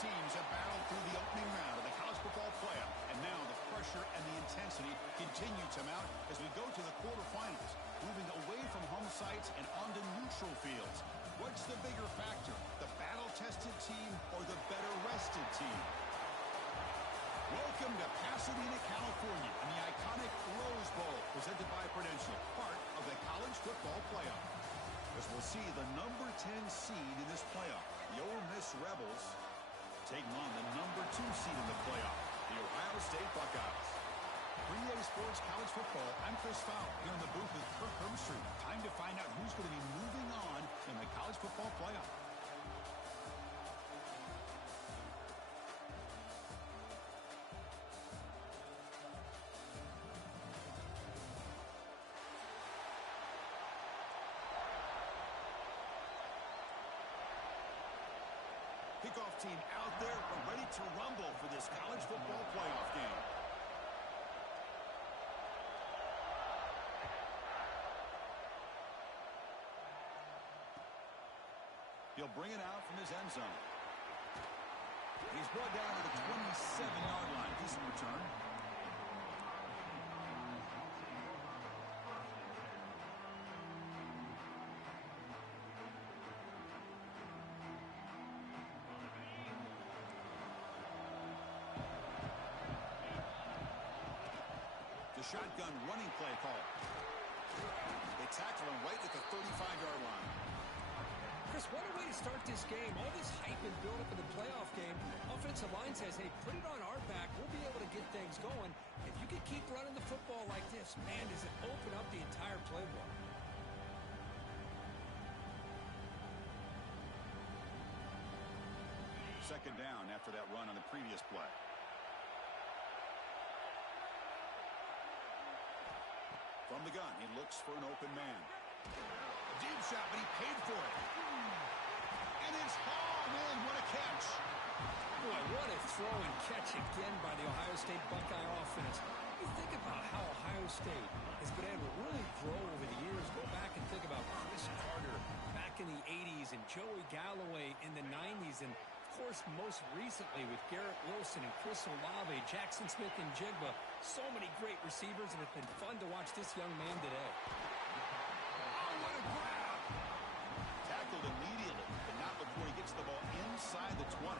teams have battled through the opening round of the college football playoff, and now the pressure and the intensity continue to mount as we go to the quarterfinals, moving away from home sites and onto neutral fields. What's the bigger factor, the battle-tested team or the better-rested team? Welcome to Pasadena, California, and the iconic Rose Bowl, presented by Prudential, part of the college football playoff. As we'll see the number 10 seed in this playoff, the Ole Miss Rebels, taking on the number 2 seed in the playoff, the Ohio State Buckeyes. For EA Sports College Football, I'm Chris Fowler here in the booth with Kirk Herbstreit. Time to find out who's going to be moving on in the college football playoff. Kickoff team out there, we're ready to rumble for this college football playoff game. He'll bring it out from his end zone. He's brought down to the 27-yard line. Decent return. The shotgun running play call. They tackle him right at the 35-yard line. Chris, what a way to start this game. All this hype and build-up in the playoff game. Offensive line says, hey, put it on our back. We'll be able to get things going. If you can keep running the football like this, man, does it open up the entire playbook. Second down after that run on the previous play. From the gun, he looks for an open man. Deep shot, but he paid for it. And it's hauled in. What a catch. Boy, what a throw and catch again by the Ohio State Buckeye offense. You think about how Ohio State has been able to really grow over the years. Go back and think about Chris Carter back in the 80s and Joey Galloway in the 90s. And, of course, most recently with Garrett Wilson and Chris Olave, Jackson Smith and Jigba. So many great receivers, and it's been fun to watch this young man today. What a grab! Tackled immediately, but not before he gets the ball inside the 20.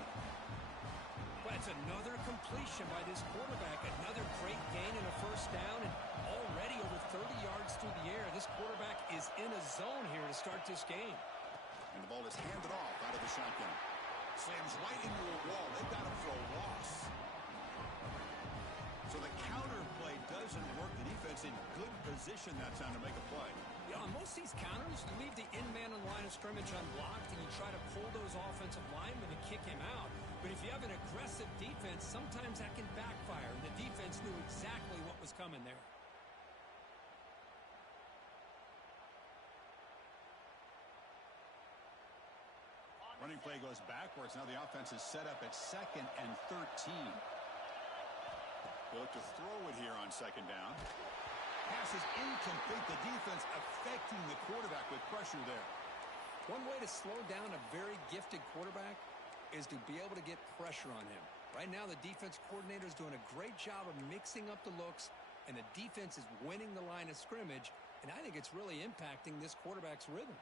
Well, it's another completion by this quarterback. Another great gain and a first down, and already over 30 yards through the air. This quarterback is in a zone here to start this game. And the ball is handed off out of the shotgun. Slams right into a wall. They've got him for a loss. So the counter play doesn't work. The defense in good position that time to make a play. Yeah, on most of these counters, you leave the in-man on the line of scrimmage unblocked, and you try to pull those offensive linemen and kick him out. But if you have an aggressive defense, sometimes that can backfire. And the defense knew exactly what was coming there. Running play goes backwards. Now the offense is set up at 2nd and 13. They look to throw it here on second down. Pass is incomplete. The defense affecting the quarterback with pressure there. One way to slow down a very gifted quarterback is to be able to get pressure on him. Right now, the defense coordinator is doing a great job of mixing up the looks, and the defense is winning the line of scrimmage, and I think it's really impacting this quarterback's rhythm.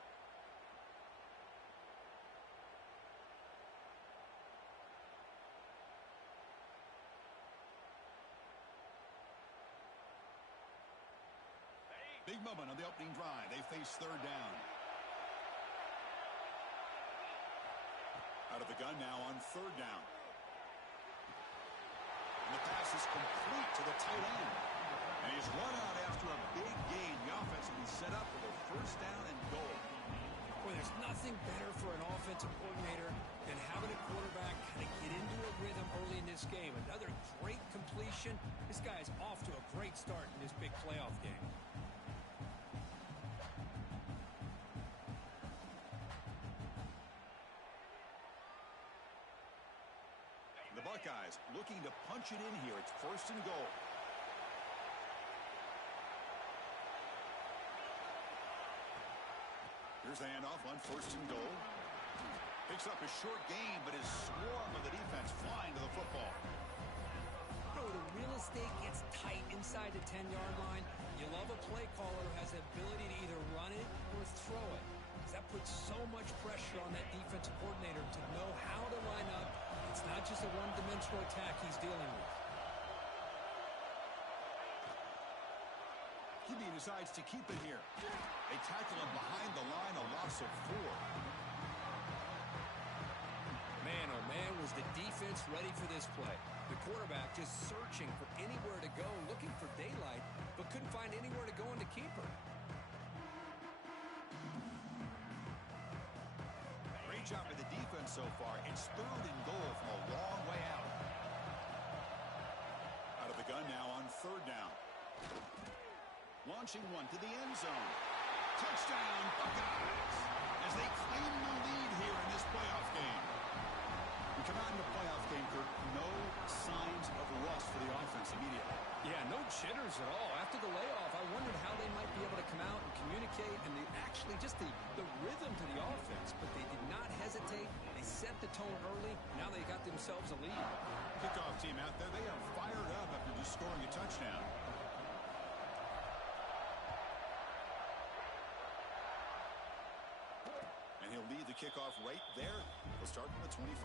Big moment on the opening drive. They face third down. Out of the gun now on third down. And the pass is complete to the tight end. And he's run out after a big gain. The offense will be set up with a first down and goal. Well, there's nothing better for an offensive coordinator than having a quarterback kind of get into a rhythm early in this game. Another great completion. This guy is off to a great start in this big playoff game. The Buckeyes looking to punch it in here. It's first and goal. Here's the handoff on first and goal. Picks up a short gain, but his swarm of the defense flying to the football. The real estate gets tight inside the 10-yard line. You love a play caller who has the ability to either run it or throw it. That puts so much pressure on that defensive coordinator to know how to line up. It's not just a one-dimensional attack he's dealing with. QB decides to keep it here. They tackle him behind the line, a loss of 4. Man, oh man, was the defense ready for this play. The quarterback just searching for anywhere to go, looking for daylight, but couldn't find anywhere to go in the keeper. Great job by the defense so far. It's 3rd and goal from a long way out. Out of the gun now on 3rd down. Launching one to the end zone. Touchdown, Buckeyes, as they claim the lead here in this playoff game. We come out in the playoff game, Kirk, no signs of rust for the offense immediately. Yeah, no jitters at all. After the layoff, I wondered how they might be able to come out and communicate, and actually just the rhythm to the offense, but they did not hesitate. They set the tone early. Now they got themselves a lead. Kickoff team out there, they are fired up after just scoring a touchdown. And he'll lead the kickoff right there. He'll start from the 25.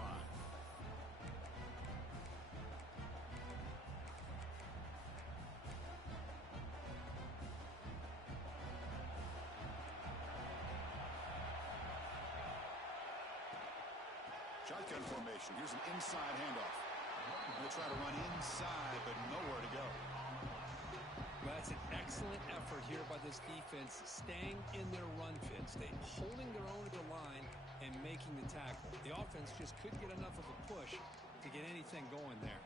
Shotgun formation. Here's an inside handoff. We'll try to run inside, but nowhere to go. Well, that's an excellent effort here by this defense, staying in their run fits, holding their own at the line and making the tackle. The offense just couldn't get enough of a push to get anything going there.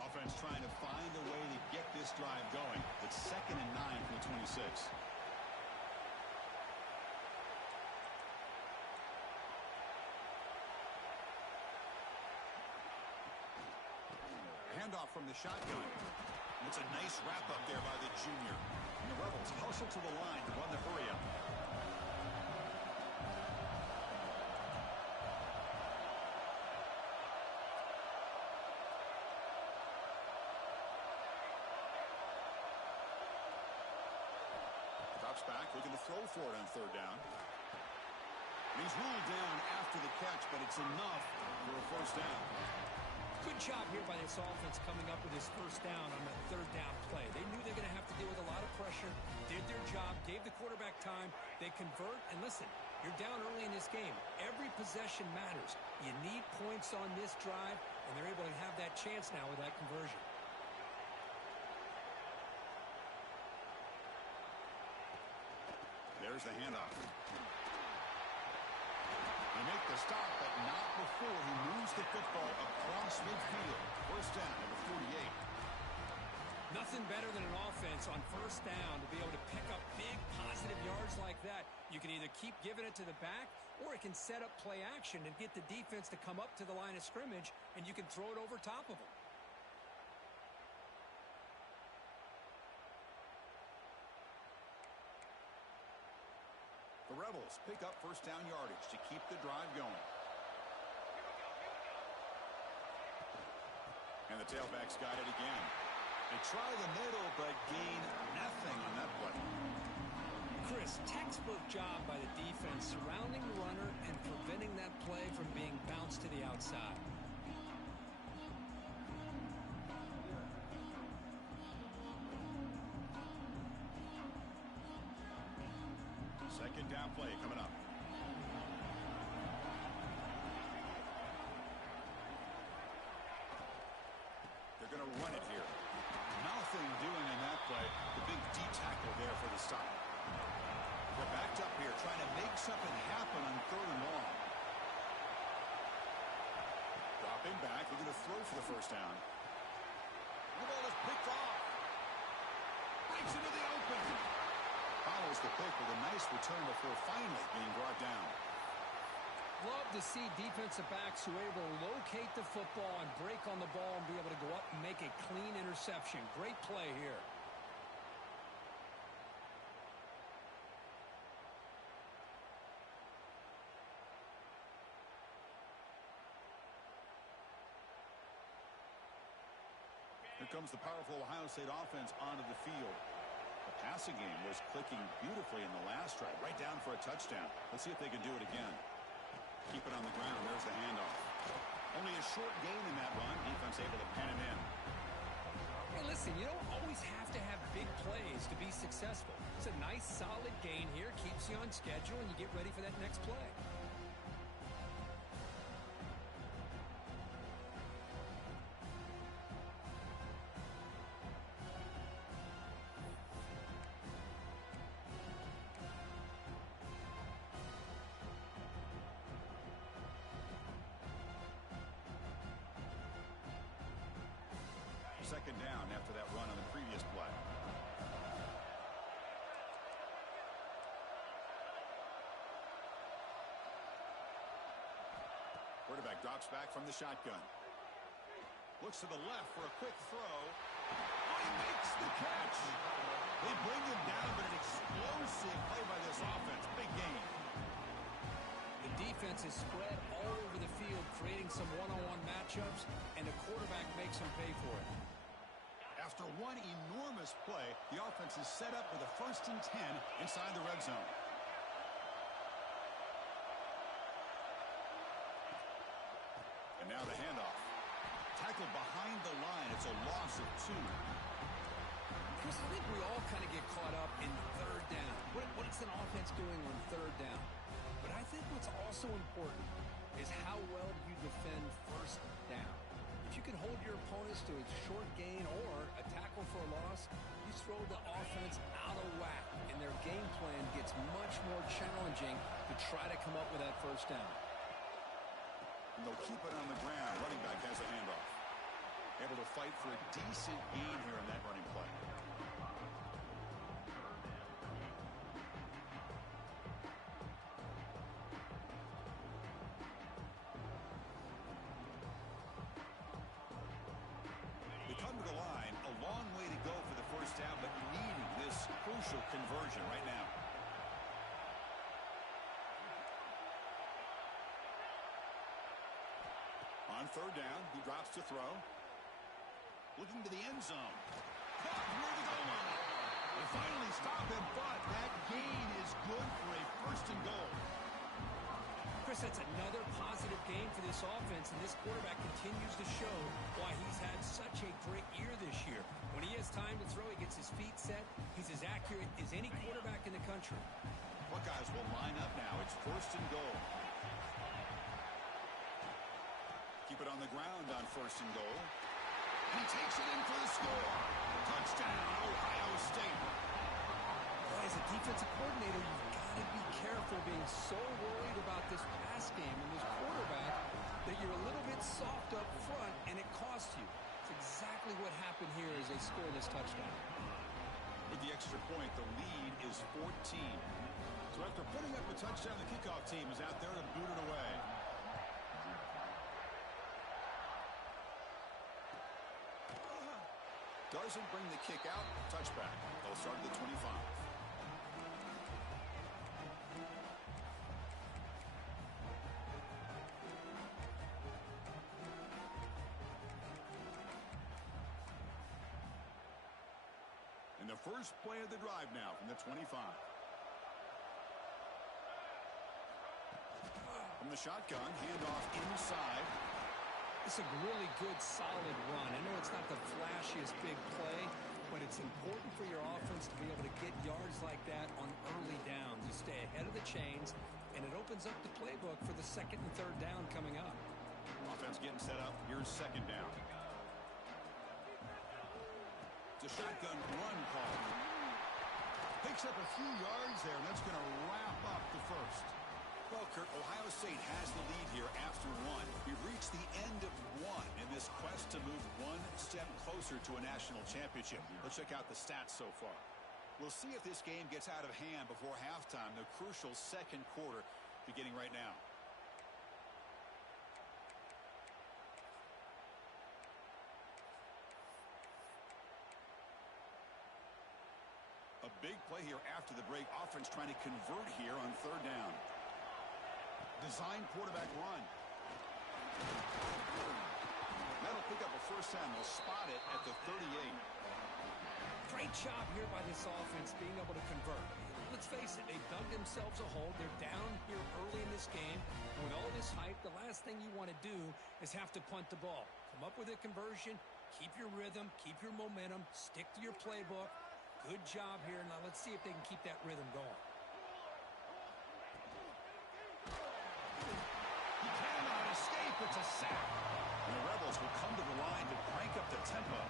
Offense trying to find a way to get this drive going. It's 2nd and 9 from the 26. Handoff from the shotgun. It's a nice wrap-up there by the junior. And the Rebels hustle to the line to run the hurry-up. Drops back, looking to throw for it on 3rd down. And he's ruled down after the catch, but it's enough for a 1st down. Good job here by this offense coming up with his 1st down on that 3rd down play. They knew they're going to have to deal with a lot of pressure, did their job, gave the quarterback time. They convert, and listen, you're down early in this game. Every possession matters. You need points on this drive, and they're able to have that chance now with that conversion. There's the handoff. They make the stop, but not before he moves the football across midfield. 1st down at the 48. Nothing better than an offense on 1st down to be able to pick up big positive yards like that. You can either keep giving it to the back, or it can set up play action and get the defense to come up to the line of scrimmage, and you can throw it over top of them. The Rebels pick up 1st down yardage to keep the drive going. And the tailbacks got it again. They try the middle, but gain nothing on that play. Chris, textbook job by the defense surrounding the runner and preventing that play from being bounced to the outside. 2nd down play coming up. They're going to run it here. Nothing doing in that play. The big D tackle there for the stop. They're backed up here trying to make something happen on 3rd and long. Dropping back, looking to throw for the 1st down. The ball is picked off. Breaks into the open. Follows the pick with a nice return before finally being brought down. Love to see defensive backs who are able to locate the football and break on the ball and be able to go up and make a clean interception. Great play here. comes the powerful Ohio State offense onto the field. The passing game was clicking beautifully in the last drive, right down for a touchdown. Let's see if they can do it again. Keep it on the ground. There's the handoff. Only a short gain in that run. Defense able to pen him in. Hey, listen, you don't always have to have big plays to be successful. It's a nice, solid gain here. Keeps you on schedule, and you get ready for that next play. Second down after that run on the previous play. Quarterback drops back from the shotgun. Looks to the left for a quick throw. Oh, he makes the catch. They bring him down, but an explosive play by this offense. Big game. The defense is spread all over the field, creating some one-on-one matchups, and the quarterback makes them pay for it. After one enormous play, the offense is set up with a 1st and 10 inside the red zone. And now the handoff. Tackled behind the line. It's a loss of 2. Chris, I think we all kind of get caught up in third down. What is an offense doing on third down? But I think what's also important is how well you defend first down. If you can hold your opponents to a short gain or a tackle for a loss, you throw the offense out of whack, and their game plan gets much more challenging to try to come up with that first down. And they'll keep it on the ground. Running back has a handoff. Able to fight for a decent gain here in that running play. Down, but needing this crucial conversion right now. On third down, he drops to throw. Looking to the end zone. Caught near the goal line. They finally stop him, but that gain is good for a 1st and goal. Chris, that's another positive game for this offense, and this quarterback continues to show why he's had such a great year this year. When he has time to throw, he gets his feet set. He's as accurate as any quarterback in the country. Buckeyes will line up now. It's 1st and goal. Keep it on the ground on 1st and goal. And he takes it in for the score. Touchdown, Ohio State. Boy, as a defensive coordinator, you've got to be careful being so worried about this pass game and this quarterback that you're a little bit soft up front, and it costs you. It's exactly what happened here as they score this touchdown. With the extra point, the lead is 14. So after putting up a touchdown, the kickoff team is out there to boot it away. Doesn't bring the kick out. Touchback. They'll start at the 25. And the first play of the drive now from the 25. From the shotgun, handoff inside. It's a really good, solid run. I know it's not the flashiest big play, but it's important for your offense to be able to get yards like that on early downs. You stay ahead of the chains, and it opens up the playbook for the 2nd and 3rd down coming up. Offense getting set up. Here's 2nd down. It's a shotgun run call. Picks up a few yards there, and that's going to wrap up the first. Well, Kurt, Ohio State has the lead here after 1. We've reached the end of 1 in this quest to move one step closer to a national championship. Let's check out the stats so far. We'll see if this game gets out of hand before halftime, the crucial 2nd quarter beginning right now. A big play here after the break. Offense trying to convert here on 3rd down. Design quarterback run. That'll pick up a first down. They'll spot it at the 38. Great job here by this offense being able to convert. Let's face it, they've dug themselves a hole. They're down here early in this game. With all this hype, the last thing you want to do is have to punt the ball. Come up with a conversion, keep your rhythm, keep your momentum, stick to your playbook. Good job here. Now let's see if they can keep that rhythm going. He cannot escape. It's a sack. And the Rebels will come to the line to crank up the tempo.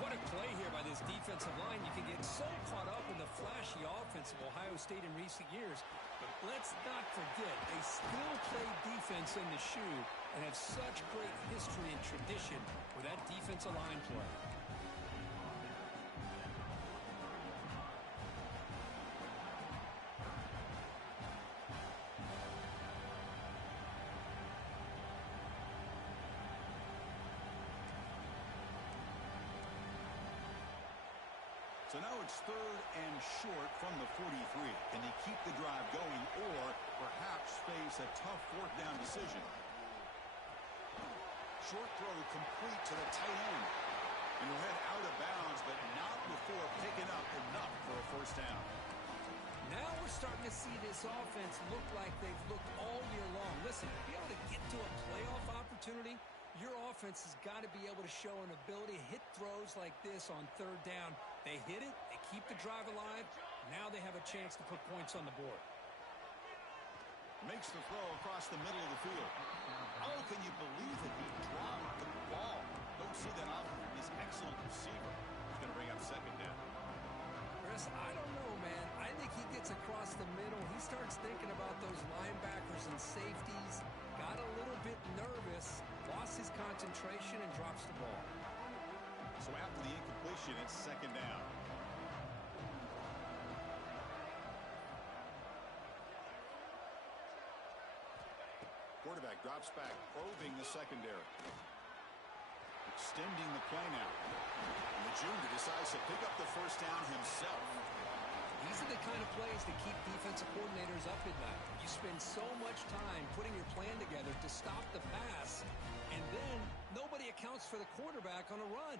What a play here by this defensive line. You can get so caught up in the flashy offense of Ohio State in recent years. But let's not forget, they still play defense in the shoe and have such great history and tradition with that defensive line play. So now it's 3rd and short from the 43. Can they keep the drive going or perhaps face a tough 4th down decision? Short throw complete to the tight end. And he'll head out of bounds, but not before picking up enough for a first down. Now we're starting to see this offense look like they've looked all year long. Listen, to be able to get to a playoff opportunity, your offense has got to be able to show an ability to hit throws like this on 3rd down. They hit it, they keep the drive alive. Now they have a chance to put points on the board. Makes the throw across the middle of the field. Oh, can you believe it? He dropped the ball. Don't see that often from this excellent receiver. He's going to bring up 2nd down. Chris, I don't know, man. I think he gets across the middle. He starts thinking about those linebackers and safeties. Got a little bit nervous, lost his concentration, and drops the ball. So after the incompletion, it's 2nd down. Quarterback drops back, probing the secondary. Extending the play now. And the junior decides to pick up the first down himself. These are the kind of plays that keep defensive coordinators up at night. You spend so much time putting your plan together to stop the pass, and then nobody accounts for the quarterback on a run.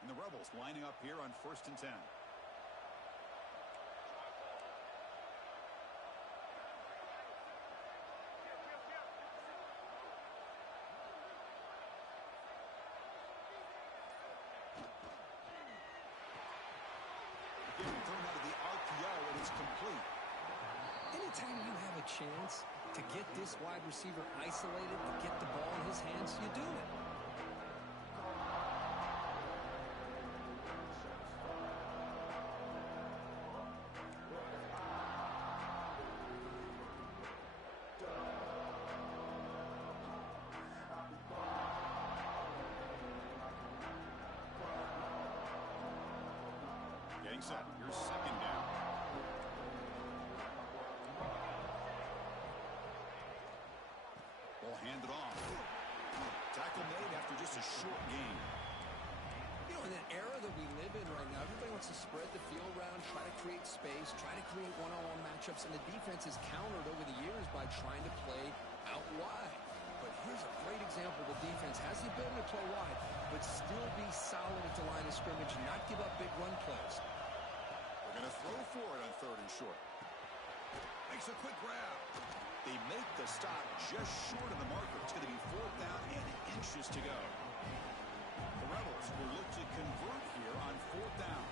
And the Rebels lining up here on 1st and 10. Getting thrown out of the RPO, and it's complete. Anytime you have a chance to get this wide receiver isolated, to get the ball in his hands, you do it. Getting set. Here's 2nd down. Ball handed off. Tackle made after just a short gain. You know, in an era that we live in right now, everybody wants to spread the field around, try to create space, try to create one-on-one matchups, and the defense has countered over the years by trying to play out wide. But here's a great example. The defense has the ability to play wide, but still be solid at the line of scrimmage and not give up big run plays. They're going to throw for it on 3rd and short. Makes a quick grab. They make the stop just short of the marker. It's going to be 4th down and inches to go. The Rebels will look to convert here on 4th down.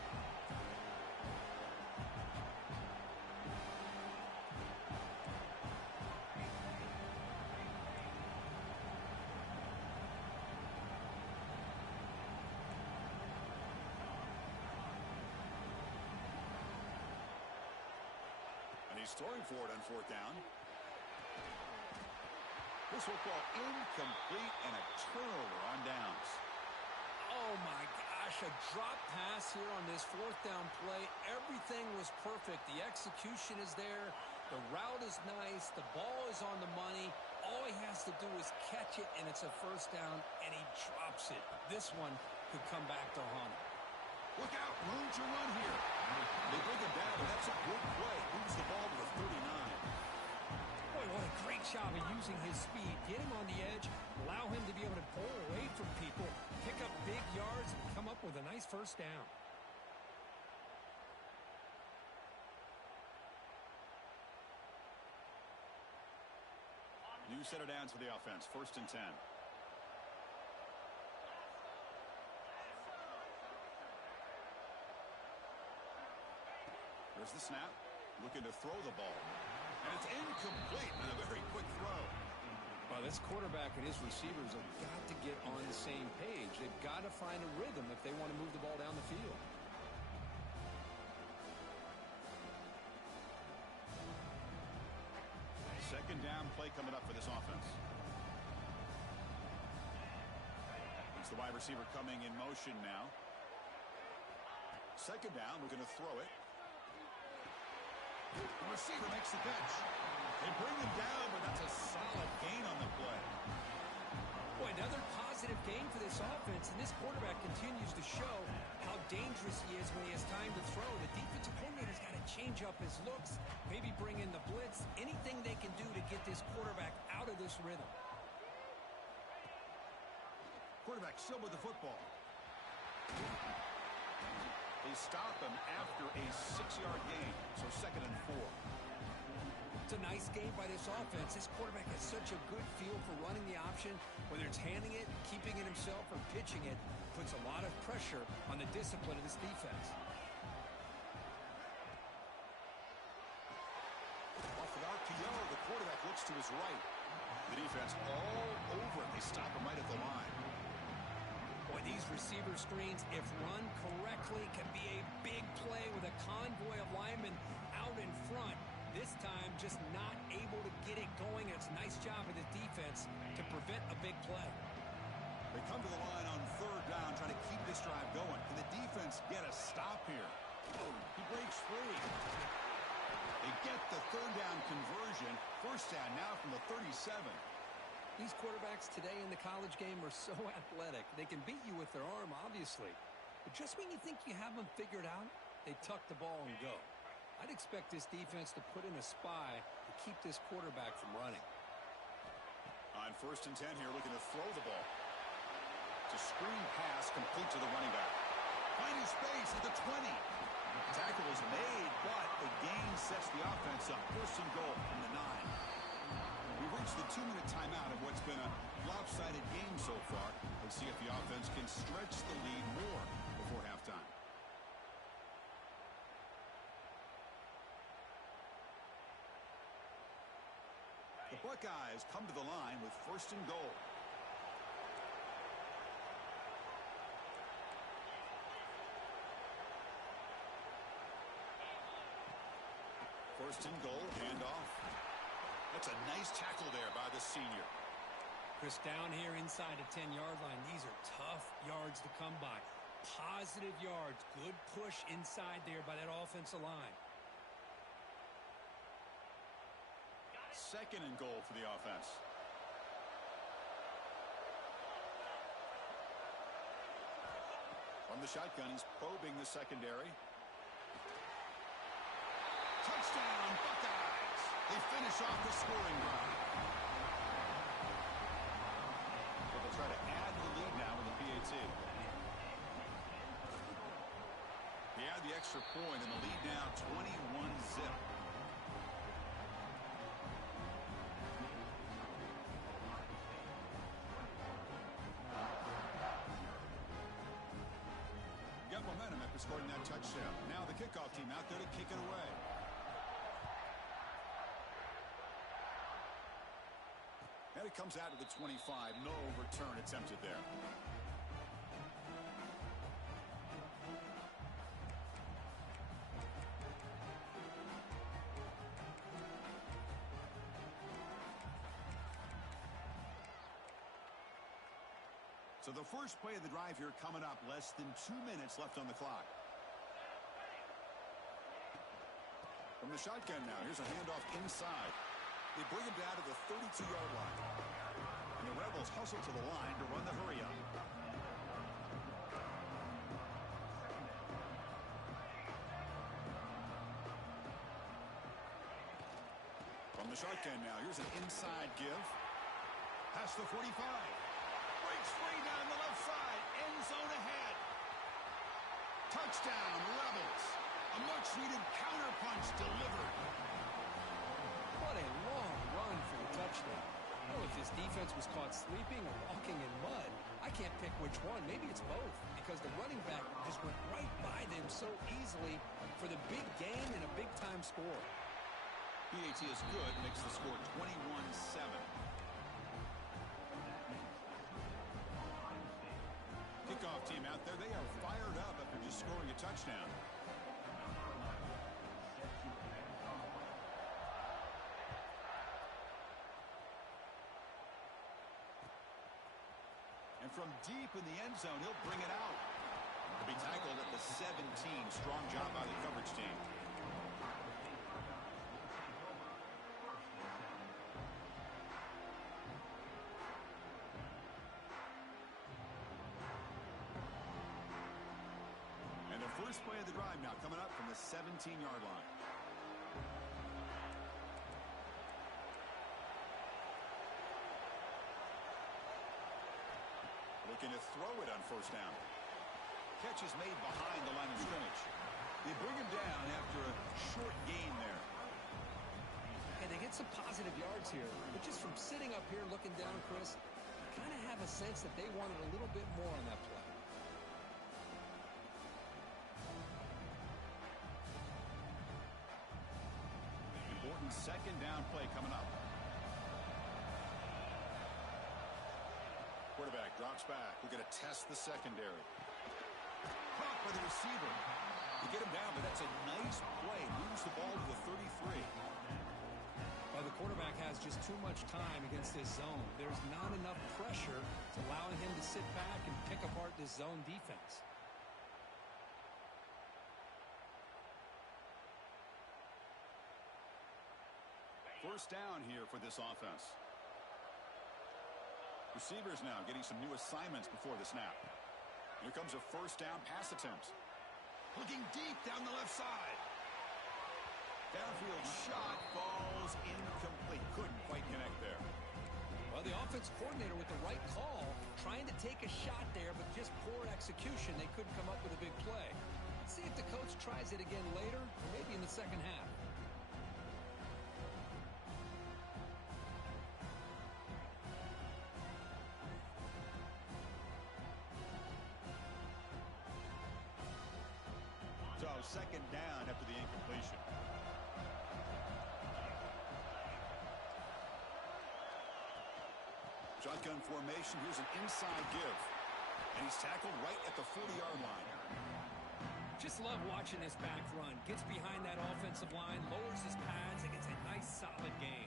He's throwing for it on 4th down. This football incomplete and a turnover on downs. Oh, my gosh, a drop pass here on this 4th down play. Everything was perfect. The execution is there. The route is nice. The ball is on the money. All he has to do is catch it, and it's a first down, and he drops it. This one could come back to haunt him. Look out, room to run here. They bring him down, and that's a good play. Moves the ball to the 39. using his speed, get him on the edge, allow him to be able to pull away from people, pick up big yards, and come up with a nice first down. New set of downs for the offense. 1st and 10. There's the snap. Looking to throw the ball. And it's incomplete with a very quick throw. Well, this quarterback and his receivers have got to get on the same page. They've got to find a rhythm if they want to move the ball down the field. Second down play coming up for this offense. It's the wide receiver coming in motion now. Second down, we're going to throw it. The receiver makes the catch. They bring him down, but that's a solid gain on the play. Boy, another positive gain for this offense, and this quarterback continues to show how dangerous he is when he has time to throw. The defensive coordinator's got to change up his looks, maybe bring in the blitz, anything they can do to get this quarterback out of this rhythm. Quarterback still with the football. They stop him after a 6-yard gain, so 2nd and 4. It's a nice game by this offense. This quarterback has such a good feel for running the option, whether it's handing it, keeping it himself, or pitching it. Puts a lot of pressure on the discipline of this defense. Off an RPO, the quarterback looks to his right. The defense all over it. They stop him right at the line. Boy, these receiver screens, if run correctly, can be a big play with a convoy of linemen out in front. This time, just not able to get it going. It's a nice job of the defense to prevent a big play. They come to the line on 3rd down, trying to keep this drive going. Can the defense get a stop here? He breaks free. They get the 3rd down conversion. 1st down now from the 37. These quarterbacks today in the college game are so athletic. They can beat you with their arm, obviously. But just when you think you have them figured out, they tuck the ball and go. I'd expect this defense to put in a spy to keep this quarterback from running. On 1st and 10 here, looking to throw the ball. It's a screen pass complete to the running back. Finding space at the 20. Tackle is made, but the gain sets the offense up. 1st and goal from the 9. We've reached the 2-minute timeout of what's been a lopsided game so far. Let's see if the offense can stretch the lead more before halftime. The Buckeyes come to the line with 1st and goal. First and goal, handoff. That's a nice tackle there by the senior. Chris, down here inside the 10-yard line, these are tough yards to come by. Positive yards, good push inside there by that offensive line. 2nd and goal for the offense. From the shotgun, he's probing the secondary. Touchdown, Buckeyes! They finish off the scoring drive. So they'll try to add to the lead now with the PAT. They add the extra point, and the lead now 21-zip. Got momentum after scoring that touchdown. Now the kickoff team out there to kick it away. And it comes out to the 25. No return attempted there. So the first play of the drive here coming up. Less than 2 minutes left on the clock. From the shotgun now. Here's a handoff inside. They bring him down to the 32-yard line. And the Rebels hustle to the line to run the hurry up. From the shotgun now, here's an inside give. Past the 45. Breaks free down the left side. End zone ahead. Touchdown, Rebels. A much-needed counterpunch delivered. What a long run for the touchdown. I don't know if this defense was caught sleeping or walking in mud. I can't pick which one. Maybe it's both, because the running back just went right by them so easily for the big gain and a big-time score. PAT is good, makes the score 21-7. Kickoff team out there, they are fired up after just scoring a touchdown. And from deep in the end zone, he'll bring it out. He'll be tackled at the 17. Strong job by the coverage team. And the first play of the drive now coming up from the 17-yard line. Looking to throw it on first down. Catch is made behind the line of scrimmage. They bring him down after a short gain there. And they get some positive yards here. But just from sitting up here looking down, Chris, I kind of have a sense that they wanted a little bit more on that play. Important second down play coming up. Quarterback drops back. We're going to test the secondary. Caught by the receiver. You get him down, but that's a nice play. Moves the ball to the 33. Well, the quarterback has just too much time against this zone. There's not enough pressure. It's allowing him to sit back and pick apart this zone defense. First down here for this offense. Receivers now getting some new assignments before the snap. Here comes a first down pass attempt. Looking deep down the left side. Downfield shot falls incomplete. Couldn't quite connect there. Well, the offense coordinator with the right call, trying to take a shot there, but just poor execution. They couldn't come up with a big play. Let's see if the coach tries it again later, or maybe in the second half. So second down after the incompletion. Shotgun formation. Here's an inside give. And he's tackled right at the 40-yard line. Just love watching this back run. Gets behind that offensive line, lowers his pads, and gets a nice solid gain.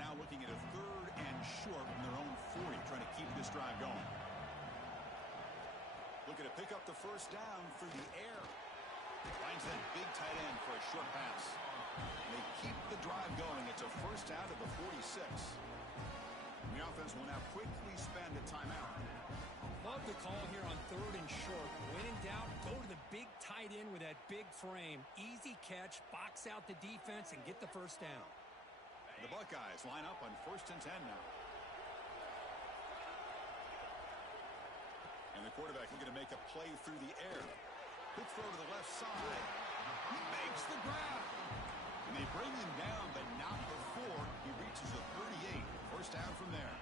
Now looking at a third and short from their own 40, trying to keep this drive going. Looking to pick up the first down through the air. Finds that big tight end for a short pass. They keep the drive going. It's a first down at the 46. The offense will now quickly spend a timeout. Love the call here on third and short. When in doubt, go to the big tight end with that big frame. Easy catch, box out the defense, and get the first down. The Buckeyes line up on first and 10 now. And the quarterback looking to make a play through the air. Quick throw to the left side. He makes the grab. And they bring him down, but not before he reaches the 38. First down from there.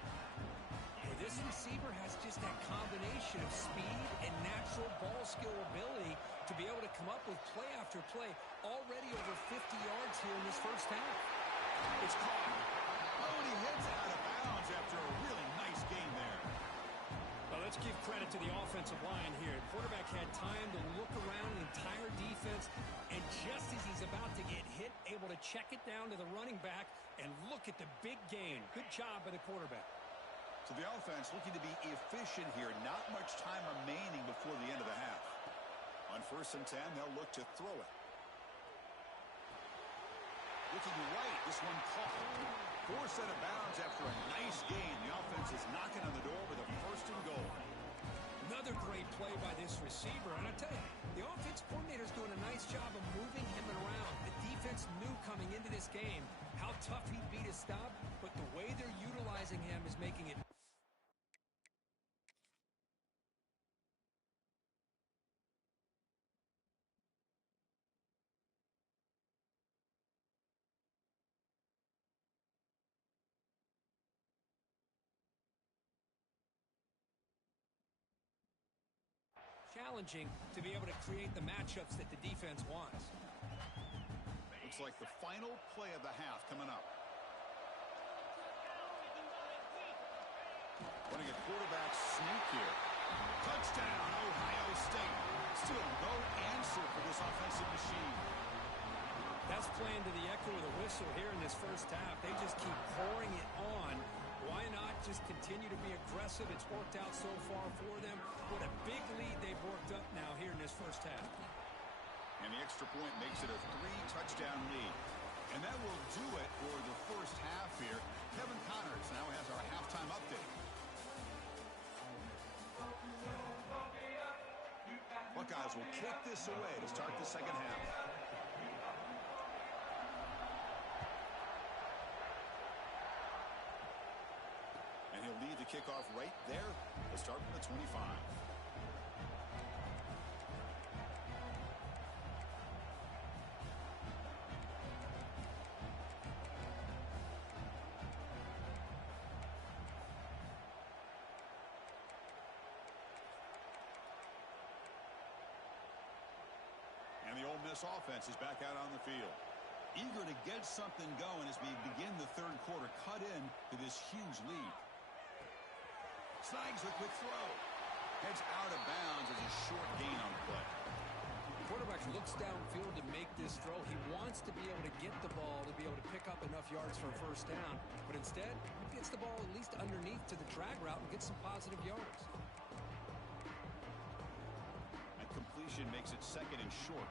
Well, this receiver has just that combination of speed and natural ball skill ability to be able to come up with play after play. Already over 50 yards here in this first half. It's caught. Oh, and he heads out of bounds after a really nice gain there. Well, let's give credit to the offensive line here. The quarterback had time to look around the entire defense, and just as he's about to get hit, able to check it down to the running back, and look at the big gain. Good job by the quarterback. So the offense looking to be efficient here. Not much time remaining before the end of the half. On 1st and 10, they'll look to throw it. Looking right, this one caught. Forced out of bounds after a nice gain. The offense is knocking on the door with a 1st and goal. Another great play by this receiver. And I tell you, the offense coordinator's doing a nice job of moving him around. The defense knew coming into this game how tough he'd be to stop, but the way they're utilizing him is making it challenging to be able to create the matchups that the defense wants. Looks like the final play of the half coming up. Running a quarterback sneak here. Touchdown, Ohio State. Still no answer for this offensive machine. That's playing to the echo of the whistle here in this first half. They just keep pouring it on. Why not just continue to be aggressive? It's worked out so far for them. What a big lead they've worked up now here in this first half. And the extra point makes it a 3-touchdown lead. And that will do it for the first half here. Kevin Connors now has our halftime update. Buckeyes will kick this away to start the second half. And he'll lead the kickoff right there. We'll start from the 25. And the Ole Miss offense is back out on the field. Eager to get something going as we begin the third quarter. Cut in to this huge lead. Snags a quick throw. Heads out of bounds as a short gain on the play. The quarterback looks downfield to make this throw. He wants to be able to get the ball to be able to pick up enough yards for a first down. But instead, he gets the ball at least underneath to the drag route and gets some positive yards. And completion makes it 2nd and short.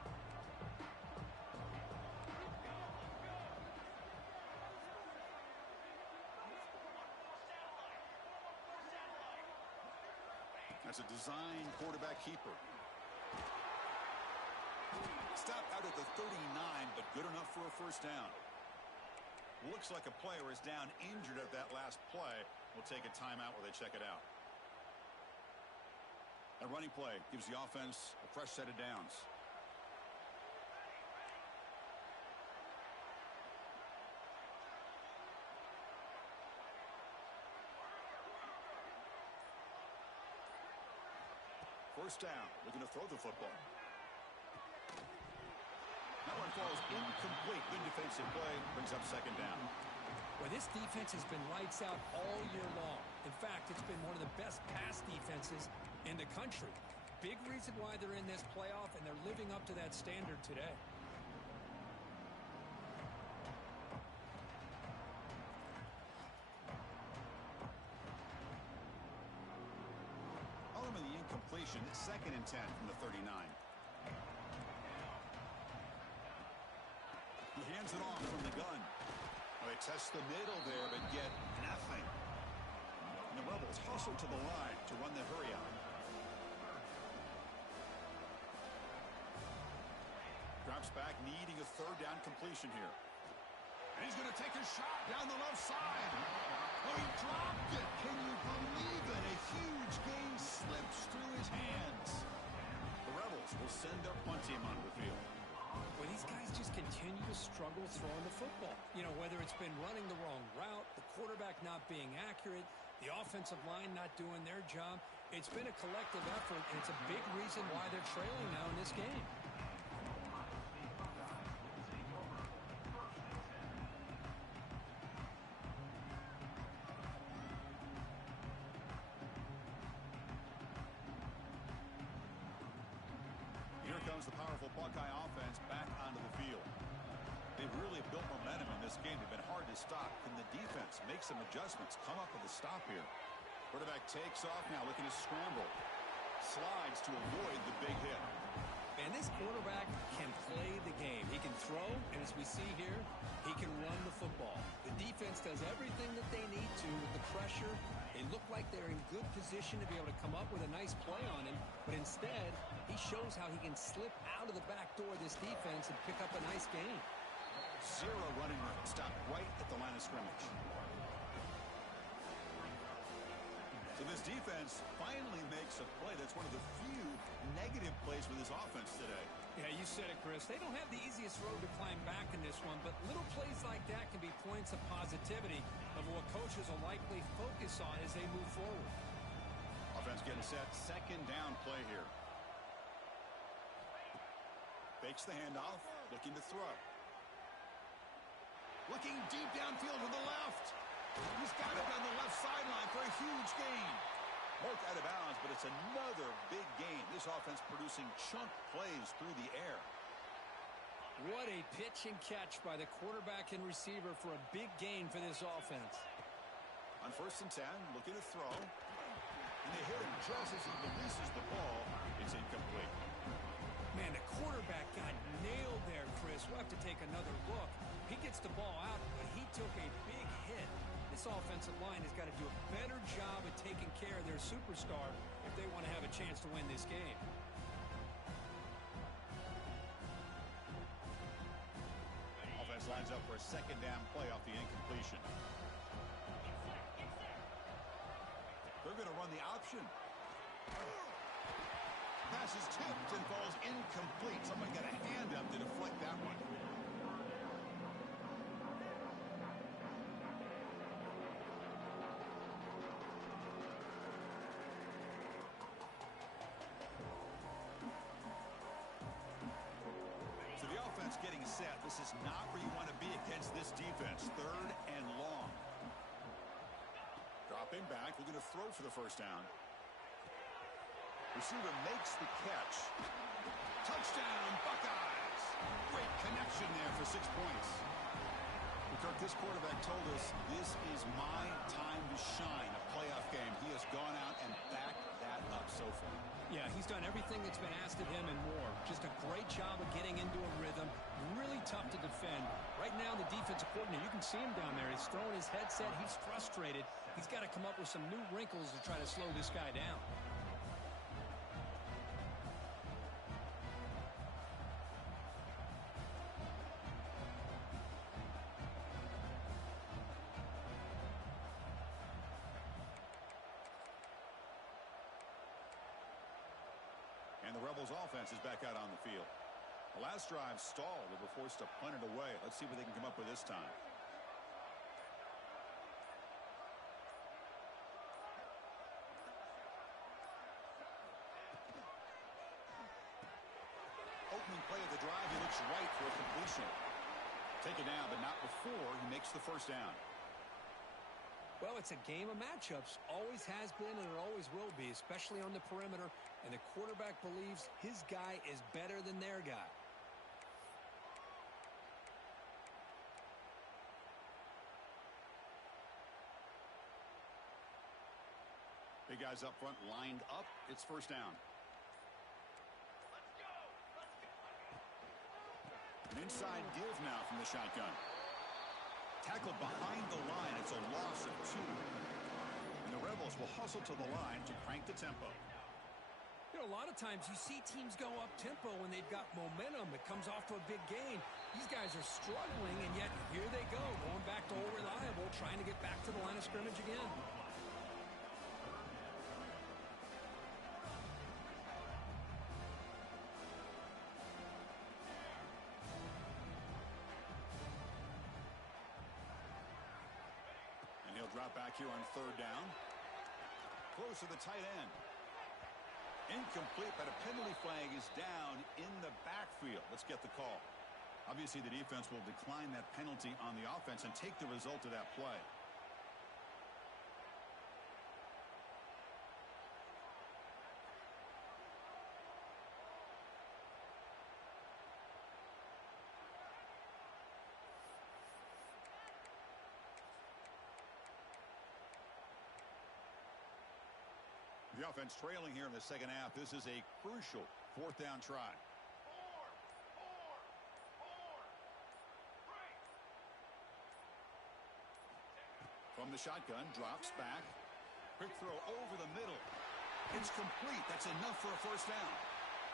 That's a design quarterback keeper. Stopped out at the 39, but good enough for a first down. Looks like a player is down injured at that last play. We'll take a timeout while they check it out. A running play gives the offense a fresh set of downs. First down, looking to throw the football. That one falls incomplete. Good defensive play, brings up 2nd down. Well, this defense has been lights out all year long. In fact, it's been one of the best pass defenses in the country. Big reason why they're in this playoff, and they're living up to that standard today. Following the incompletion, 2nd and 10 from the 39. He hands it off from the gun. Well, they test the middle there, but get nothing. And the Rebels hustle to the line to run the hurry out. Drops back, needing a 3rd down completion here. And he's going to take a shot down the left side. Oh, he dropped it. Can you believe it? A huge gain slips through his hands. The Rebels will send their punt team onto the field. Well, these guys just continue to struggle throwing the football. You know, whether it's been running the wrong route, the quarterback not being accurate, the offensive line not doing their job. It's been a collective effort, and it's a big reason why they're trailing now in this game. Here comes the powerful Buckeye offense back onto the field. They've really built momentum in this game. They've been hard to stop. Can the defense make some adjustments? Come up with a stop here. Quarterback takes off now, looking to scramble. Slides to avoid the big hit. They And this quarterback can play the game. He can throw, and as we see here, he can run the football. The defense does everything that they need to with the pressure. They look like they're in good position to be able to come up with a nice play on him, but instead, he shows how he can slip out of the back door of this defense and pick up a nice gain. Zero running room. Stopped right at the line of scrimmage. So this defense finally makes a play. That's one of the few negative plays for this offense today. Yeah, you said it, Chris. They don't have the easiest road to climb back in this one, but little plays like that can be points of positivity of what coaches will likely focus on as they move forward. Offense getting set. Second down play here. Fakes the handoff. Looking to throw. Looking deep downfield to the left. He's got it on the left sideline for a huge gain. Marked out of bounds, but it's another big gain. This offense producing chunk plays through the air. What a pitch and catch by the quarterback and receiver for a big gain for this offense. On 1st and 10, looking to throw. And they hit him just as he releases the ball. It's incomplete. Man, the quarterback got nailed there, Chris. We'll have to take another look. He gets the ball out, but he took a big hit. This offensive line has got to do a better job at taking care of their superstar if they want to have a chance to win this game. Offense lines up for a second down play off the incompletion. They're going to run the option. Pass is tipped and falls incomplete. Someone got a hand up to deflect that one. So the offense getting set. This is not where you want to be against this defense. 3rd and long. Dropping back, looking to throw for the first down. Receiver makes the catch. Touchdown, Buckeyes! Great connection there for 6 points. Kirk, this quarterback told us this is my time to shine, a playoff game. He has gone out and backed that up so far. Yeah, he's done everything that's been asked of him and more. Just a great job of getting into a rhythm. Really tough to defend. Right now, the defensive coordinator, you can see him down there. He's throwing his headset. He's frustrated. He's got to come up with some new wrinkles to try to slow this guy down. And the Rebels offense is back out on the field. The last drive stalled. They were forced to punt it away. Let's see what they can come up with this time. Opening play of the drive, he looks right for a completion. Take it down, but not before he makes the first down. Well, it's a game of matchups. Always has been and it always will be, especially on the perimeter. And the quarterback believes his guy is better than their guy. Big guys up front lined up. It's first down. An inside give now from the shotgun. Tackled behind the line. It's a loss of 2. And the Rebels will hustle to the line to crank the tempo. You know, a lot of times you see teams go up tempo when they've got momentum. It comes off to a big gain. These guys are struggling, and yet here they go, going back to old reliable, trying to get back to the line of scrimmage again. And he'll drop back here on 3rd down. Close to the tight end. Incomplete, but a penalty flag is down in the backfield. Let's get the call. Obviously, the defense will decline that penalty on the offense and take the result of that play. The offense trailing here in the second half. This is a crucial 4th down try. From the shotgun, drops back. Quick throw over the middle. It's complete. That's enough for a first down.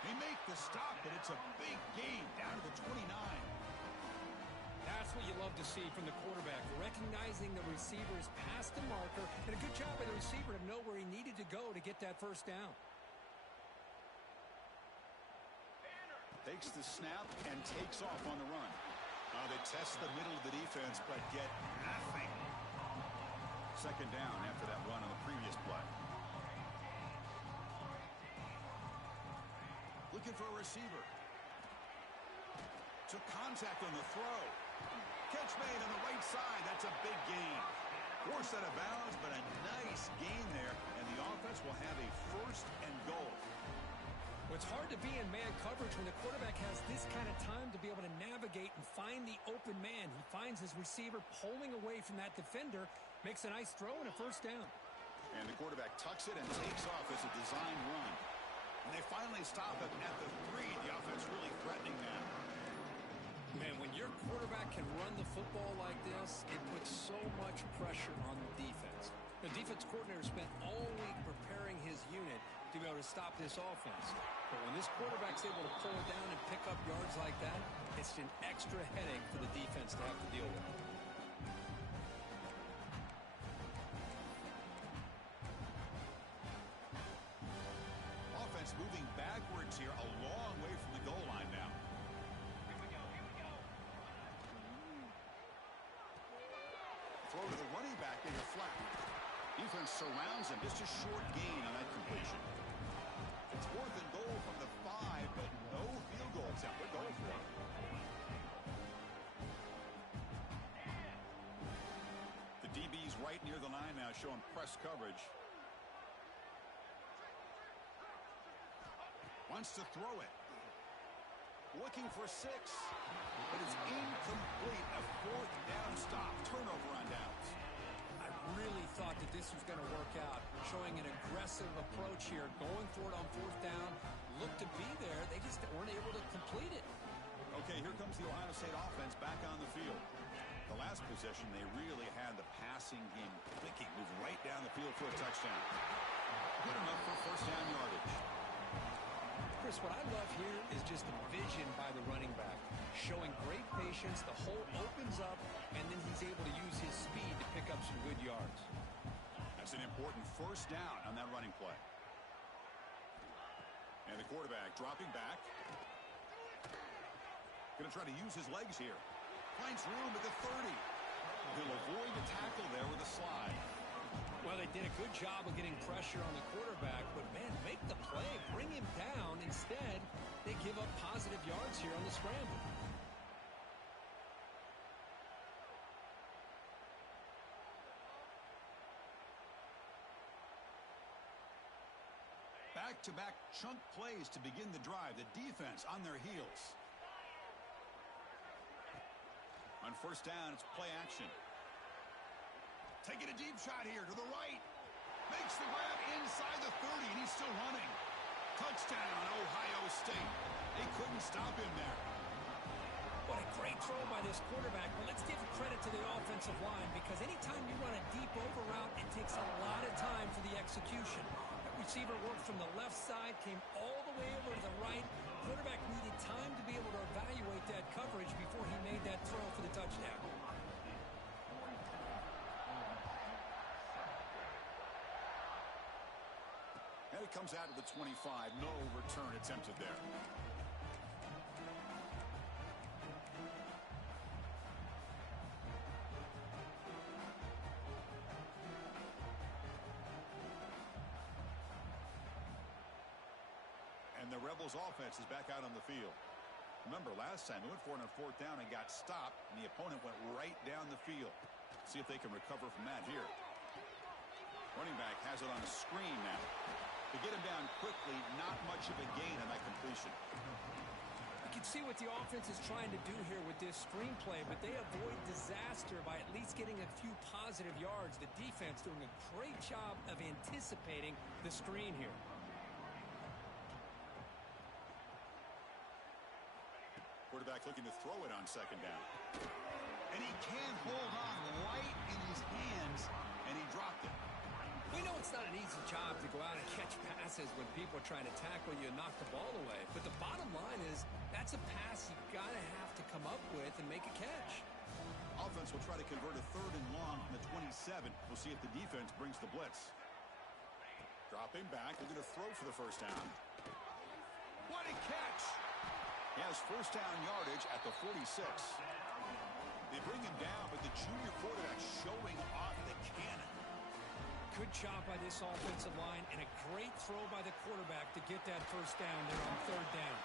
They make the stop, but it's a big gain down to the 29. That's what you love to see from the quarterback, recognizing the receiver is past the marker, and a good job by the receiver to know where he needed to go to get that first down. Takes the snap and takes off on the run. They test the middle of the defense, but get nothing. Second down after that run on the previous play. Looking for a receiver. Took contact on the throw. Catch made on the right side. That's a big gain. Forced out of bounds, but a nice gain there, and the offense will have a first and goal. Well, it's hard to be in man coverage when the quarterback has this kind of time to be able to navigate and find the open man. He finds his receiver pulling away from that defender, makes a nice throw and a first down. And the quarterback tucks it and takes off as a design run. And they finally stop him at the 3. The offense really threatening now. Man, when your quarterback can run the football like this, it puts so much pressure on the defense. The defense coordinator spent all week preparing his unit to be able to stop this offense. But when this quarterback's able to pull it down and pick up yards like that, it's an extra headache for the defense to have to deal with. Offense moving backwards here, a long way from the goal line now. Throw to the running back, they are flat. Defense surrounds him. Just a short gain on that completion. It's 4th and goal from the 5, but no field goal attempt. They're going for it. The DB's right near the line now, showing press coverage. Wants to throw it. Looking for 6. But it's incomplete. A 4th down stop. Turnover on downs. I really thought that this was going to work out, showing an aggressive approach here, going for it on 4th down, looked to be there, they just weren't able to complete it. Okay, here comes the Ohio State offense back on the field. The last possession, they really had the passing game clicking, moved right down the field for a touchdown. Good enough for first down yardage. Chris, what I love here is just the vision by the running back, showing great patience. The hole opens up, and then he's able to use his speed to pick up some good yards. That's an important first down on that running play. And the quarterback dropping back. Going to try to use his legs here. Finds room at the 30. He'll avoid the tackle there with a slide. Well, they did a good job of getting pressure on the quarterback, but, man, make the play, bring him down. Instead, they give up positive yards here on the scramble. Back-to-back chunk plays to begin the drive. The defense on their heels. On first down, it's play action. Taking a deep shot here to the right. Makes the grab inside the 30, and he's still running. Touchdown, Ohio State. They couldn't stop him there. What a great throw by this quarterback. But let's give credit to the offensive line, because anytime you run a deep over route, it takes a lot of time for the execution. That receiver worked from the left side, came all the way over to the right. Quarterback needed time to be able to evaluate that coverage before he made that throw for the touchdown. And it comes out of the 25. No return attempted there. And the Rebels offense is back out on the field. Remember, last time they went for it on 4th down and got stopped, and the opponent went right down the field. See if they can recover from that here. Running back has it on a screen now. To get him down quickly, not much of a gain on that completion. You can see what the offense is trying to do here with this screenplay, but they avoid disaster by at least getting a few positive yards. The defense doing a great job of anticipating the screen here. Quarterback looking to throw it on second down. And he can't hold on right in his hands, and he dropped it. We know it's not an easy job to go out and catch passes when people are trying to tackle you and knock the ball away. But the bottom line is that's a pass you've got to have to come up with and make a catch. Offense will try to convert a 3rd and long from the 27. We'll see if the defense brings the blitz. Dropping back, they're going to throw for the first down. What a catch! He has first down yardage at the 46. They bring him down, but the junior quarterback showing off the cannon. Good job by this offensive line and a great throw by the quarterback to get that first down there on 3rd down.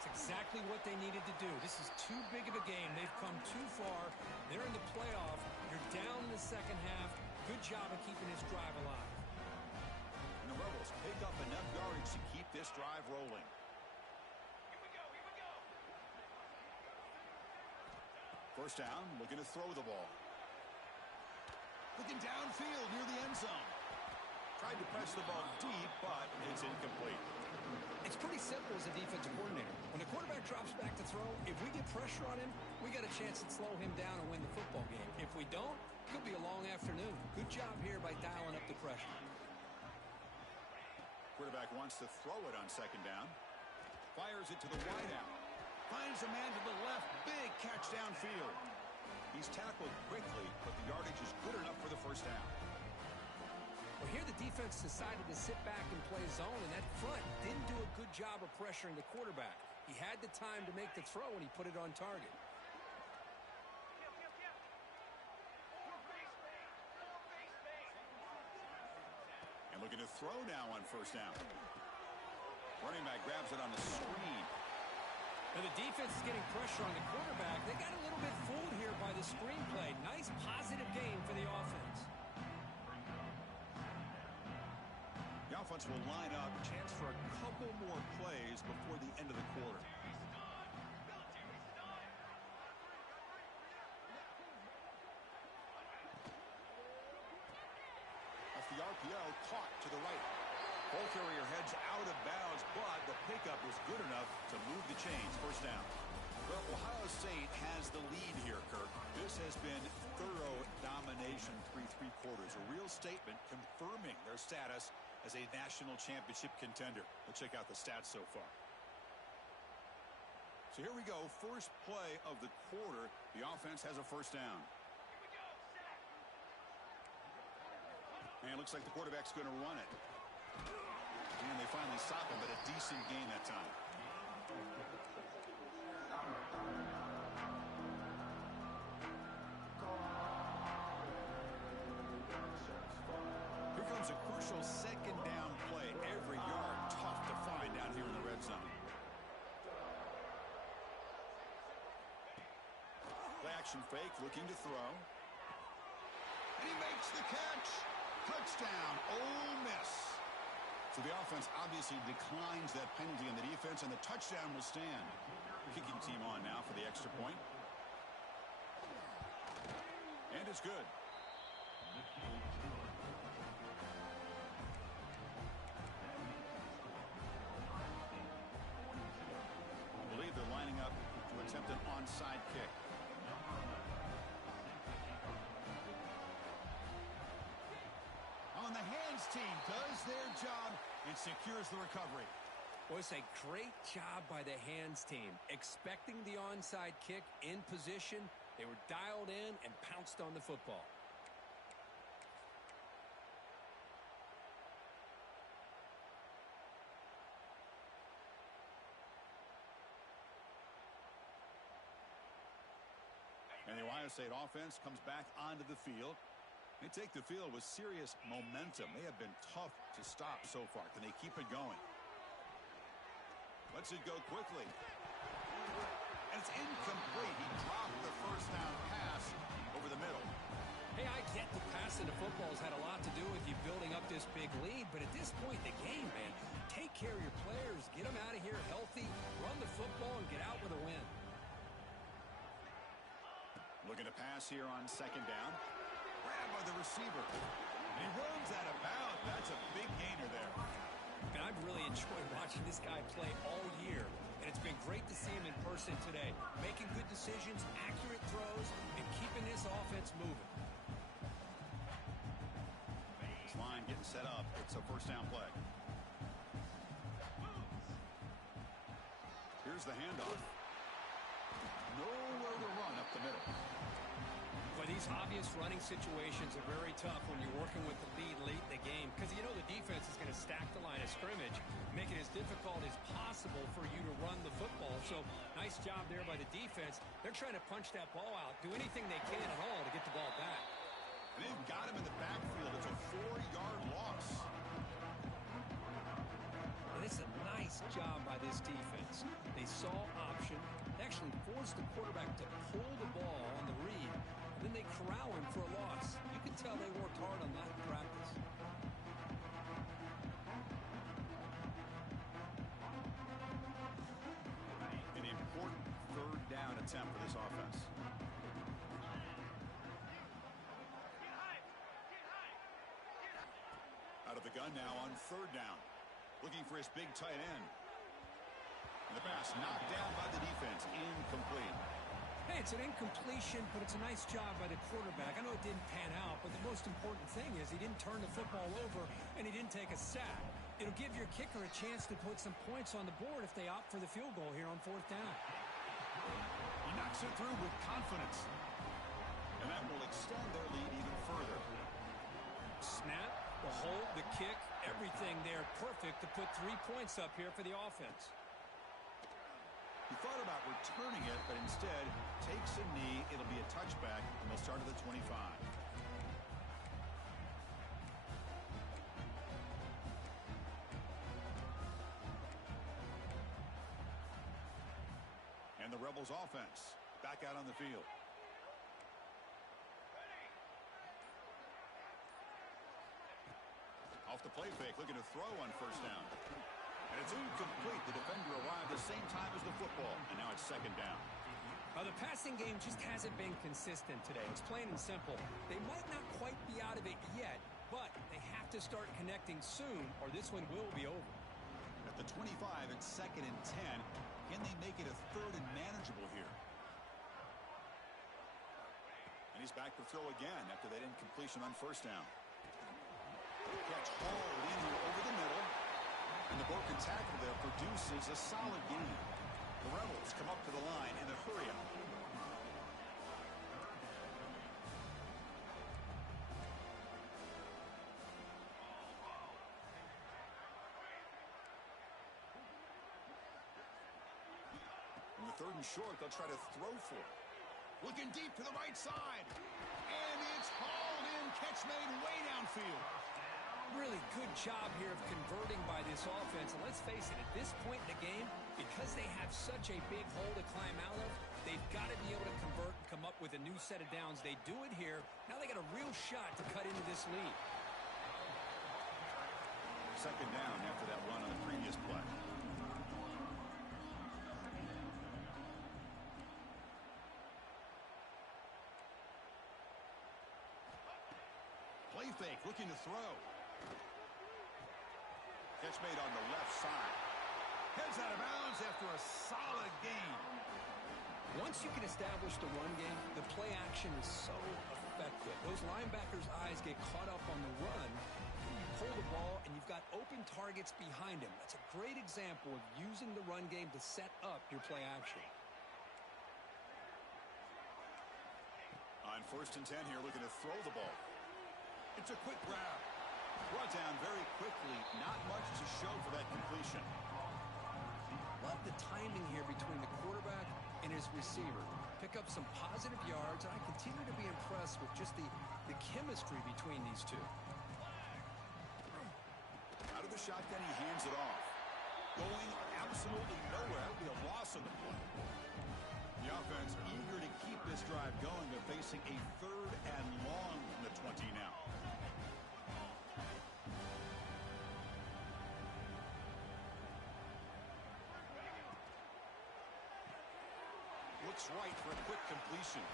It's exactly what they needed to do. This is too big of a game. They've come too far. They're in the playoff. You're down in the second half. Good job of keeping this drive alive. And the Rebels pick up enough yardage to keep this drive rolling. First down, looking to throw the ball. Looking downfield near the end zone. Tried to press the ball deep, but it's incomplete. It's pretty simple as a defensive coordinator. When the quarterback drops back to throw, if we get pressure on him, we got a chance to slow him down and win the football game. If we don't, it could be a long afternoon. Good job here by dialing up the pressure. Quarterback wants to throw it on second down. Fires it to the wideout. Finds a man to the left. Big catch downfield. He's tackled quickly, but the yardage is good enough for the first down. Well, here the defense decided to sit back and play zone, and that front didn't do a good job of pressuring the quarterback. He had the time to make the throw, and he put it on target. And looking to throw now on first down. Running back grabs it on the screen. And the defense is getting pressure on the quarterback. They got a little bit fooled here by the screen play. Nice positive game for the offense. The offense will line up. Chance for a couple more plays before the end of the quarter. Off the RPO, caught to the right. Ball carrier heads out of bounds, but the pickup was good enough to move the chains. First down. Well, Ohio State has the lead here, Kirk. This has been thorough domination through 3 quarters. A real statement confirming their status as a national championship contender. Let's check out the stats so far. So here we go. First play of the quarter. The offense has a first down. And it looks like the quarterback's going to run it. And they finally stop him, but a decent gain that time. Here comes a crucial second down play. Every yard tough to find down here in the red zone. Play action fake, looking to throw. And he makes the catch. Touchdown, Ole Miss. So the offense obviously declines that penalty on the defense, and the touchdown will stand. Kicking team on now for the extra point. And it's good. I believe they're lining up to attempt an onside kick. On the hands team does their job and secures the recovery. Well, it's a great job by the hands team. Expecting the onside kick in position, they were dialed in and pounced on the football. And the Ohio State offense comes back onto the field. They take the field with serious momentum. They have been tough to stop so far. Can they keep it going? Lets it go quickly. And it's incomplete. He dropped the first down pass over the middle. Hey, I get the passing the football has had a lot to do with you building up this big lead, but at this point in the game, man, take care of your players, get them out of here healthy, run the football, and get out with a win. Looking to pass here on second down. Grabbed by the receiver. And he runs out of bounds. That's a big gainer there. And I've really enjoyed watching this guy play all year. And it's been great to see him in person today. Making good decisions, accurate throws, and keeping this offense moving. This line getting set up. It's a first down play. Here's the handoff. Nowhere to run up the middle. But these obvious running situations are very tough when you're working with the lead late in the game because you know the defense is going to stack the line of scrimmage, make it as difficult as possible for you to run the football. So nice job there by the defense. They're trying to punch that ball out, do anything they can at all to get the ball back. And they've got him in the backfield. It's a 4-yard loss. And it's a nice job by this defense. They saw option, they actually forced the quarterback to pull the ball on the read. Then they corral him for a loss. You can tell they worked hard on that in practice. An important third down attempt for this offense. Out of the gun now on third down. Looking for his big tight end. And the pass knocked down by the defense. Incomplete. Hey, it's an incompletion, but it's a nice job by the quarterback. I know it didn't pan out, but the most important thing is he didn't turn the football over, and he didn't take a sack. It'll give your kicker a chance to put some points on the board if they opt for the field goal here on fourth down. He knocks it through with confidence. And that will extend their lead even further. Snap, the hold, the kick, everything there perfect to put 3 points up here for the offense. He thought about returning it, but instead takes a knee. It'll be a touchback, and they'll start at the 25. And the Rebels offense back out on the field. Off the play fake, looking to throw on first down. And it's incomplete. The defender arrived the same time as the football, and now it's second down. The passing game just hasn't been consistent today. It's plain and simple. They might not quite be out of it yet, but they have to start connecting soon, or this one will be over. At the 25, it's second and 10. Can they make it a third and manageable here? And he's back to throw again after that incompletion on first down. Catch hauled in here over the middle. And the broken tackle there produces a solid gain. The Rebels come up to the line in a hurry-up. In the third and short, they'll try to throw for it. Looking deep to the right side. And it's hauled in. Catch made way downfield. Really good job here of converting by this offense. And let's face it, at this point in the game, because they have such a big hole to climb out of, they've got to be able to convert and come up with a new set of downs. They do it here. Now they got a real shot to cut into this lead. Second down after that run on the previous play. Play fake, looking to throw. Catch made on the left side. Heads out of bounds after a solid gain. Once you can establish the run game, the play action is so effective. Those linebackers' eyes get caught up on the run. You pull the ball, and you've got open targets behind him. That's a great example of using the run game to set up your play action. On first and 10 here, looking to throw the ball. It's a quick grab. Brought down very quickly. Not much to show for that completion. Love the timing here between the quarterback and his receiver. Pick up some positive yards, and I continue to be impressed with just the chemistry between these two. Out of the shotgun, he hands it off. Going absolutely nowhere. That would be a loss on the play. The offense eager to keep this drive going, but facing a third and long from the 20 now. Looks right for a quick completion.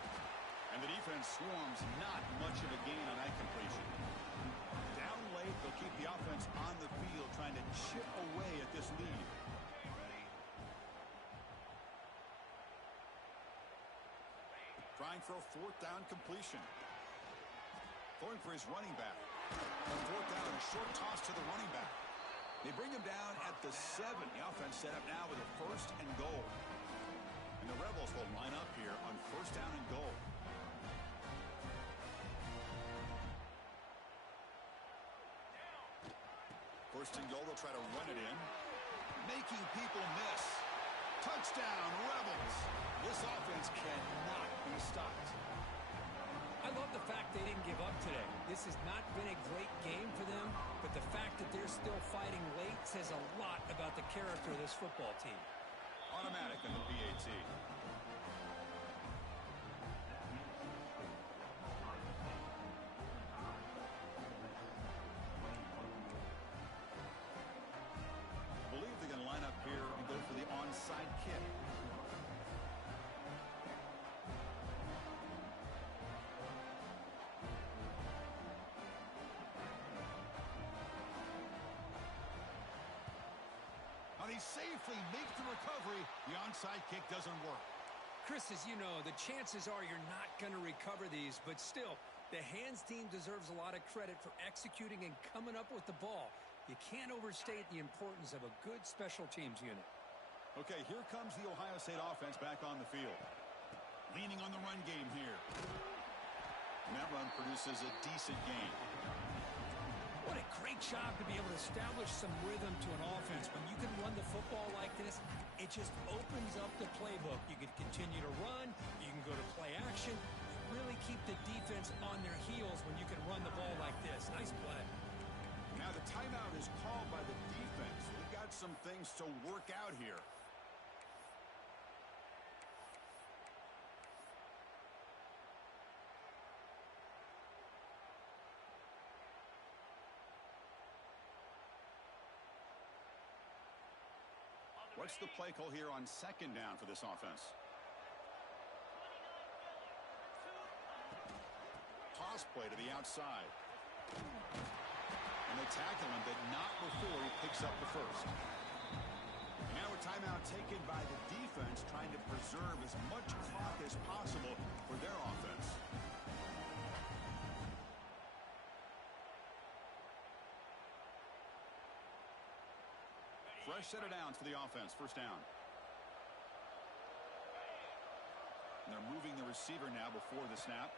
And the defense swarms, not much of a gain on that completion. Down late, they'll keep the offense on the field, trying to chip away at this lead. trying for a fourth down completion. Throwing for his running back. On fourth down, a short toss to the running back. They bring him down at the 7. The offense set up now with a 1st and goal. And the Rebels will line up here on 1st down and goal. First and goal, they'll try to run it in. Making people miss. Touchdown, Rebels. This offense cannot be stopped. I love the fact they didn't give up today. This has not been a great game for them, but the fact that they're still fighting late says a lot about the character of this football team. Automatic in the PAT. I believe they're going to line up here and go for the onside kick. He safely makes the recovery. The onside kick doesn't work. Chris, as you know, the chances are you're not going to recover these, but still, the hands team deserves a lot of credit for executing and coming up with the ball. You can't overstate the importance of a good special teams unit. Okay, here comes the Ohio State offense back on the field. Leaning on the run game here. And that run produces a decent gain. What a great job to be able to establish some rhythm to an offense. When you can run the football like this, it just opens up the playbook. You can continue to run. You can go to play action. You really keep the defense on their heels when you can run the ball like this. Nice play. Now the timeout is called by the defense. We've got some things to work out here. What's the play call here on 2nd down for this offense? Toss play to the outside. And they tackle him, but not before he picks up the first. And now a timeout taken by the defense, trying to preserve as much clock as possible for their offense. Fresh set of downs for the offense. 1st down. And they're moving the receiver now before the snap.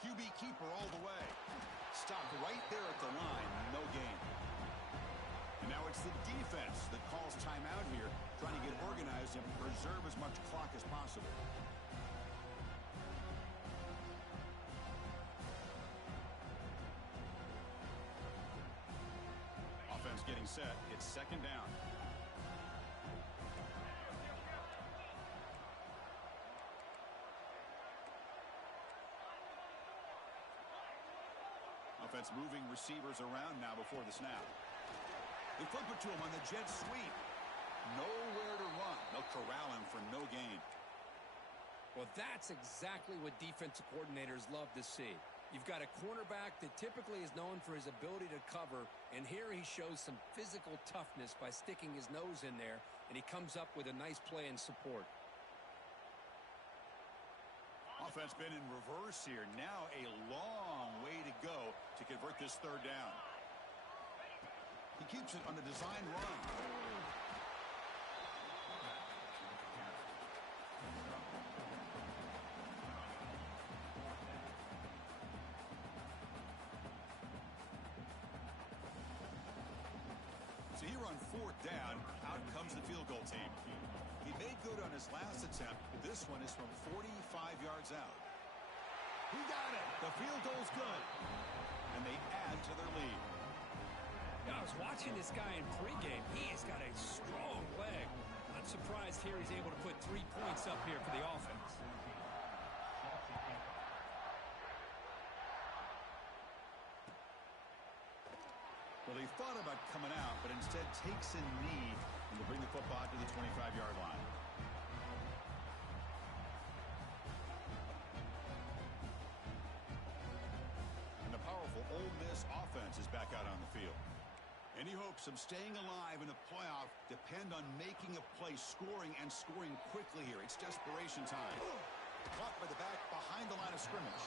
QB keeper all the way. Stopped right there at the line. No gain. And now it's the defense that calls timeout here, trying to get organized and preserve as much clock as possible. Offense getting set. It's 2nd down. Offense moving receivers around now before the snap. They flip it to him on the jet sweep. Nowhere to run. They'll corral him for no gain. Well, that's exactly what defensive coordinators love to see. You've got a cornerback that typically is known for his ability to cover, and here he shows some physical toughness by sticking his nose in there, and he comes up with a nice play in support. Offense been in reverse here. Now a long way to go to convert this 3rd down. He keeps it on the design run. So here on 4th down, out comes the field goal team. He made good on his last attempt. This one is from 45 yards out. He got it. The field goal's good. And they add to their lead. Yeah, I was watching this guy in pregame. He has got a strong leg. Not surprised here he's able to put 3 points up here for the offense. Well, he thought about coming out, but instead takes a knee and will bring the football to the 25-yard line. And the powerful Ole Miss offense is back out on the field. Any hopes of staying alive in a playoff depend on making a play, scoring, and scoring quickly here. It's desperation time. Caught by the back behind the line of scrimmage.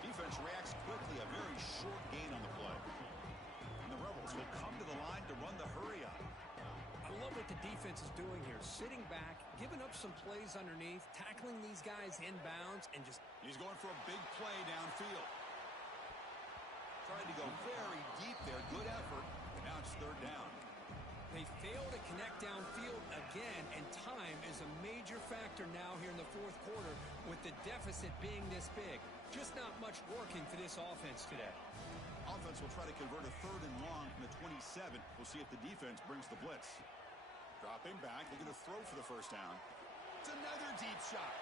Defense reacts quickly. A very short gain on the play. And the Rebels will come to the line to run the hurry up. I love what the defense is doing here. Sitting back, giving up some plays underneath, tackling these guys inbounds, and just... He's going for a big play downfield. Trying to go very deep there. Good effort. Now it's third down. They fail to connect downfield again, and time is a major factor now here in the fourth quarter with the deficit being this big. Just not much working for this offense today. Offense will try to convert a third and long from the 27. We'll see if the defense brings the blitz. Dropping back, they're going to throw for the first down. It's another deep shot.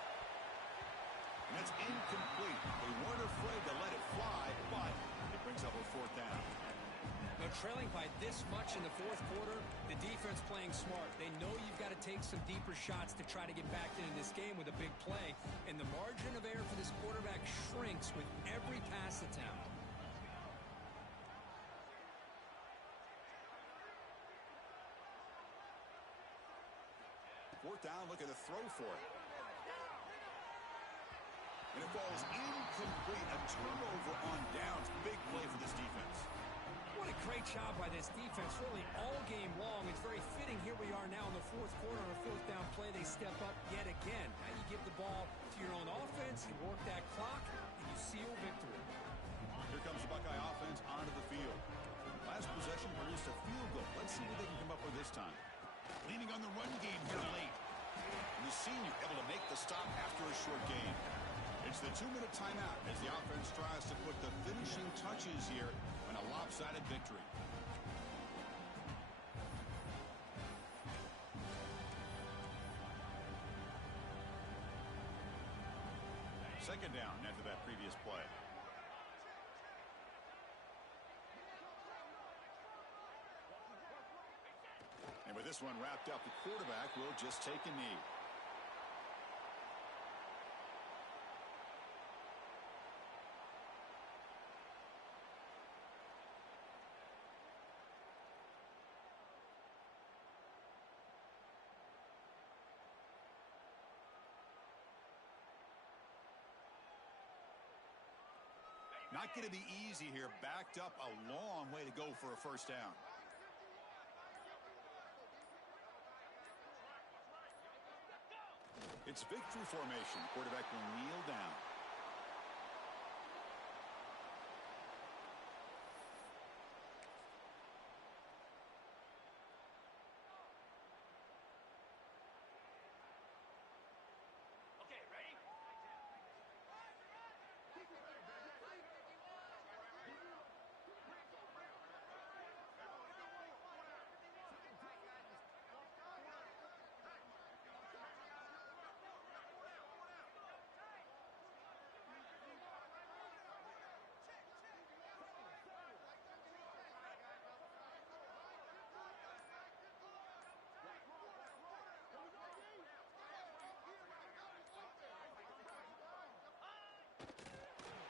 And it's incomplete. They weren't afraid to let it fly, but it brings up a fourth down. Now, trailing by this much in the fourth quarter, the defense playing smart. They know you've got to take some deeper shots to try to get back into this game with a big play. And the margin of error for this quarterback shrinks with every pass attempt. Fourth down, looking to throw for it. And it falls incomplete. A turnover on downs. Big play for this defense. What a great job by this defense, really all game long. It's very fitting. Here we are now in the fourth quarter on a fourth down play. They step up yet again. Now you give the ball to your own offense, you work that clock, and you seal victory. Here comes the Buckeye offense onto the field. Last possession produced a field goal. Let's see what they can come up with this time. Leaning on the run game here late. And the senior able to make the stop after a short gain. It's the 2-minute timeout as the offense tries to put the finishing touches here on a lopsided victory. Second down after that previous play. And with this one wrapped up, the quarterback will just take a knee. Not going to be easy here. Backed up a long way to go for a first down. It's victory formation. Quarterback will kneel down. Okay, ready?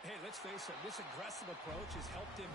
Hey, let's face it, this aggressive approach has helped him